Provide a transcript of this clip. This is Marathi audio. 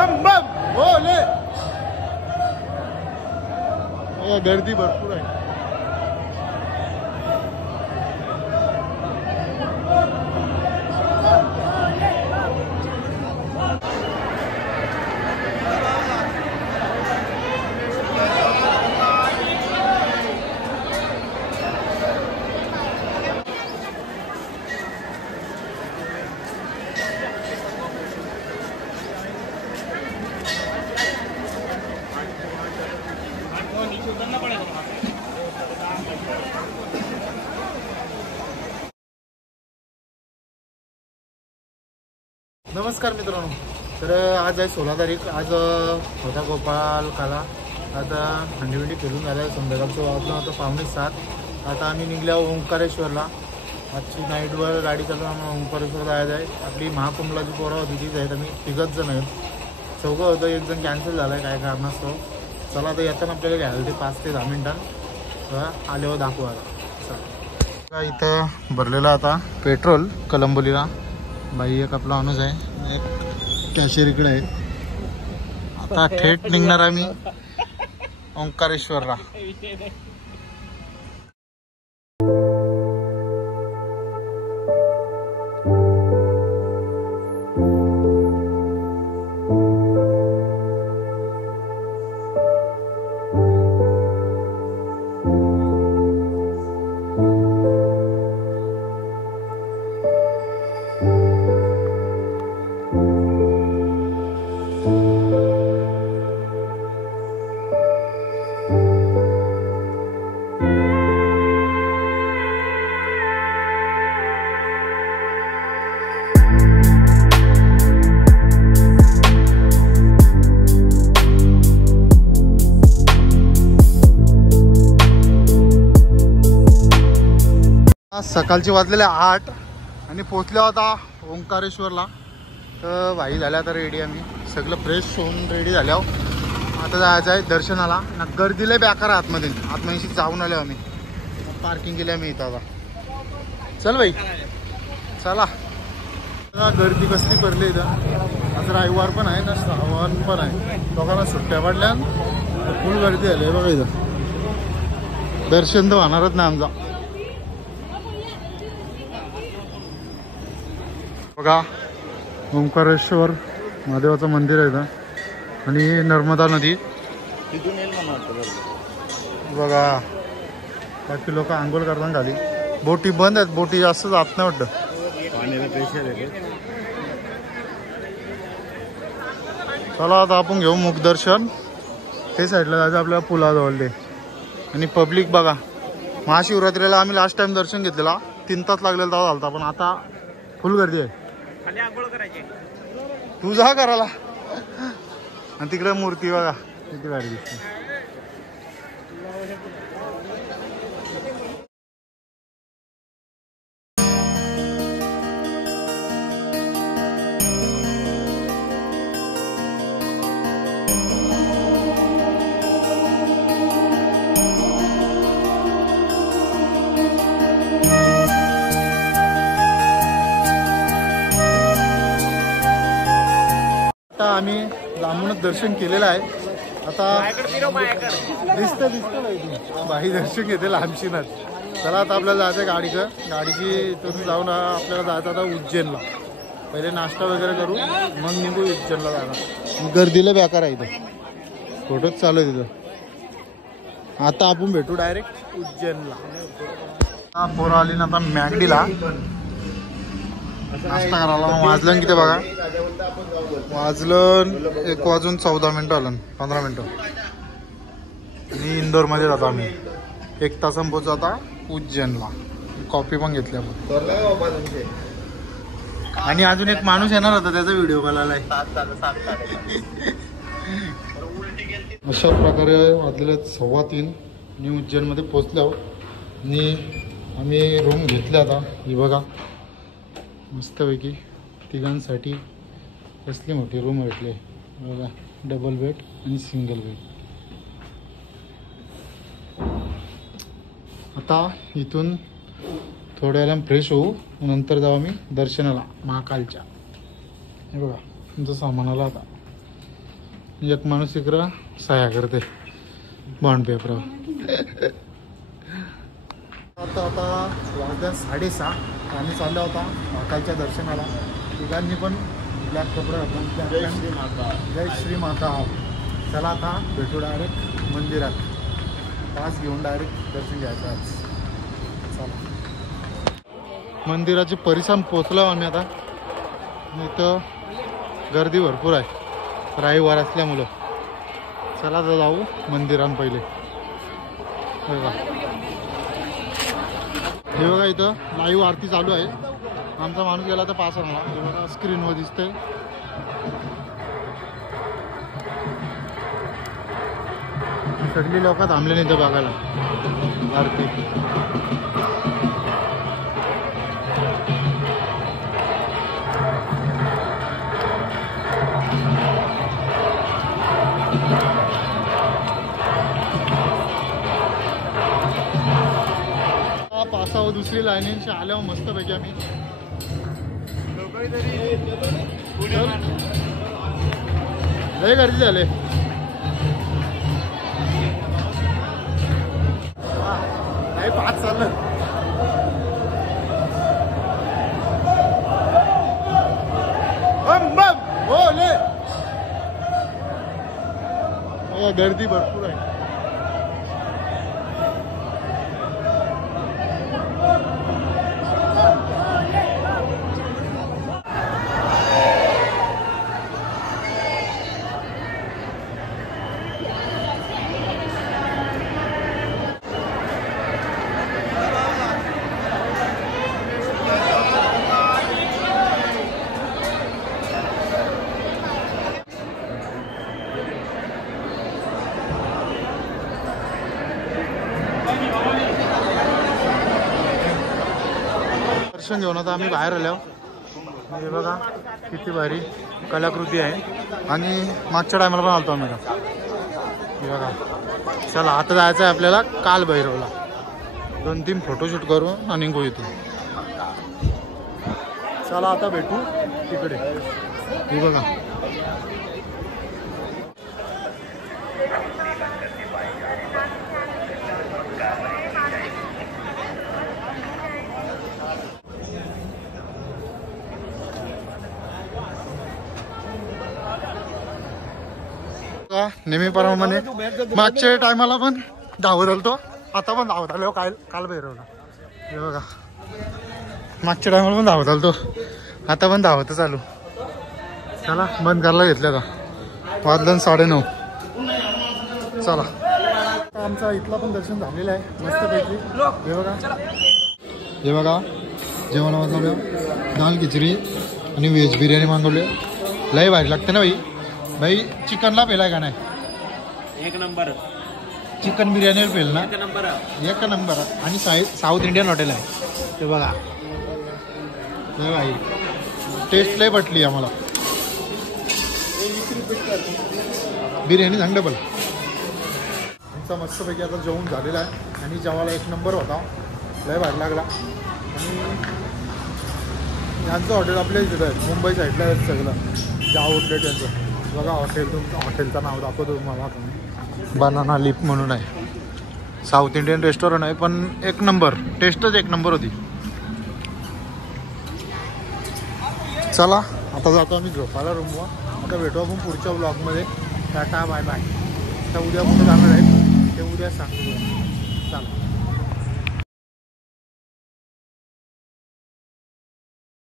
बम बम बोले. गर्दी भरपूर आहे. नमस्कार मित्रांनो. तर आज आहे 16 तारीख. आज होता गोपाल काला. आता हंडीविंडी फिरून झालं आहे. संध्याकाळचं वाजलं आता 6:45. आता आम्ही निघल्या ओंकारेश्वरला. आजची नाईटवर गाडी चालून आम्हाला ओंकारेश्वर जायचं आहे. आपली महाकुंभलाची पोरं होती तीच आहेत. आम्ही 3 जण आहेत. 4 होतं, 1 जण कॅन्सल झालं आहे काय कारणास्तव. चला आता येताना आपल्याला घ्यायला ते 5 ते 10 मिनिटांत आल्यावर दाखवू. आता इथं भरलेलं आता पेट्रोल कलंबोलीला. बाई एक आपला माणूस आहे, एक कॅशियर इकडे आहे. आता थेट निघणार आम्ही ओंकारेश्वरला. सकाळचे वाजलेले 8 आणि पोचल्या होता ओंकारेश्वरला. तर भाई झाल्या आता रेडी. आम्ही सगळं फ्रेश होऊन रेडी झाल्यावर आता जायचं आहे दर्शनाला. गर्दीला बेकार आतमध्ये जाऊन आलो आम्ही. पार्किंग केली आम्ही इथं. आता चल भाई चला. गर्दी कसली पडली इथं. आज रविवार पण आहे ना, श्रावण पण आहे. लोकांना सुट्ट्या पडल्या, फुल गर्दी आली बघा इथं. दर्शन तर होणारच नाही आमचा. बघा ओंकारेश्वर महादेवाचं मंदिर आहे इथं. आणि नर्मदा नदी तिथून येईल म्हणून वाटतं. बघा बाकी लोक आंघोळ करताना खाली. बोटी बंद आहेत, बोटी जास्त जात नाही वाटतं. चला आता आपण घेऊ मुखदर्शन. ते साईडला जायचं आपल्याला पुलाजवळ ते. आणि पब्लिक बघा. महाशिवरात्रीला आम्ही लास्ट टाइम दर्शन घेतलेला, 3 तास लागलेला तेव्हा झालता. पण आता फुल गर्दी आहे. तू जा करायला. आणि तिकडे मूर्ती बघा किती भारी दिसते. आम्ही लांबूनच दर्शन केलेलं आहे. आता दिसतं बाई दर्शन घेते लांबशीनच. चला आता आपल्याला जायचं गाडीचं. गाडीची तुम्ही जाऊन आपल्याला जायचं आता उज्जैनला. पहिले नाश्ता वगैरे करू मग निघू उज्जैनला जाणार. गर्दीला बेकार आहे इथं. फोटोच चालू आहे तिथं. आता आपण भेटू डायरेक्ट उज्जैनला. पोरं आली ना आता मॅगडीला नाश्ता करायला. वाजलं किती बघा. वाजलं 1:14 आलं. 15 मिनिटं. आणि इंदोरमध्ये जातो आम्ही. 1 तासांनी पोहोचू आता उज्जैनला. कॉफी पण घेतली आपण. आणि अजून एक माणूस येणार होता, त्याचा व्हिडिओ कॉल आहे. अशा प्रकारे वाजलेले 3:15 आणि उज्जैनमध्ये पोचलो. आणि आम्ही रूम घेतले आता. ही बघा मस्तपैकी तिघांसाठी कसली मोठी रूम भेटली बघा. डबल बेड आणि सिंगल बेड. आता इथून थोड्या वेळाने फ्रेश होऊ. नंतर जाऊ आम्ही दर्शनाला महाकालच्या. हे बघा तुमचं सामान आलं आता. एक माणूस इकडं सह्या करते बॉन्ड पेपरावर. आता वाजल्या 6:30 आम्ही चाललो होता महाकालच्या दर्शनाला. तिघांनी पण ब्लॅक कपडे घालून जय श्री माता. चला आता भेटू डायरेक्ट मंदिरात. पास घेऊन डायरेक्ट दर्शन घ्यायचं आज. चला मंदिराचे परिसर पोचलो आम्ही आता. इथं गर्दी भरपूर आहे रविवार असल्यामुळं. चला तर जाऊ मंदिरात पहिले. बघा हे बघा इथं लाईव्ह आरती चालू आहे. आमचा माणूस गेला तर पास आणला. हे बघा स्क्रीनवर दिसतंय. सगळी लोक थांबले नाही इथं बघायला आरती. पासावर दुसरी लाईनींशी आल्यावर मस्त पैकी आम्ही लय गर्दी झाले. नाही पाच चाललं. गर्दी भरपूर आहे. दर्शन घेऊन आता आम्ही बाहेर आलो. हे बघा किती भारी कलाकृती आहे. आणि मागच्या टायमाला पण आलतो आम्ही. हे बघा चला आता जायचं आहे आपल्याला काल भैरवला. 2-3 फोटोशूट करू आणि निघू इथून. चला आता भेटू तिकडे. हे बघा नेहमीप्रमाणे मागच्या टायमाला पण धावत आलतो. आता पण धावत आलो काल भैरवला. हे बघा मागच्या टायमाला पण धावत आलतो. आता पण धावतच आलो. चला बंद करायला घेतलं का. वाजलं 9:30. चला आमचा इथला पण दर्शन झालेलं आहे मस्तपैकी. हे बघा जेवण मागवलं दाल खिचडी आणि व्हेज बिर्याणी मागवली. लय भारी लागते ना भाई. चिकनला पेलाय का नाही. एक नंबर चिकन बिर्याणीवर पेल ना. एक नंबर आणि साऊथ इंडियन हॉटेल आहे ते बघा. लय भाई टेस्ट लय पटली आम्हाला. बिर्याणी सांग डबल. आमचा मस्तपैकी आता जेवण झालेला आहे आणि जेवायला 1 नंबर होता. लय भारी लागला. आणि यांचं हॉटेल आपल्या इथं आहे मुंबई साईडला आहे सगळं. जे आउटलेट यांचं बघा हॉटेल. तुमचं हॉटेलचं नाव दाखवतो तुम्हाला. बनाना लिप म्हणून आहे. साऊथ इंडियन रेस्टॉरंट आहे पण 1 नंबर. टेस्टच 1 नंबर होती. चला आता जातो आम्ही झोपायला रूमवर. आता भेटू आपण पुढच्या ब्लॉगमध्ये. Tata bye bye. आता उद्या कुठे जाणार आहे ते उद्या सांगतो. चला.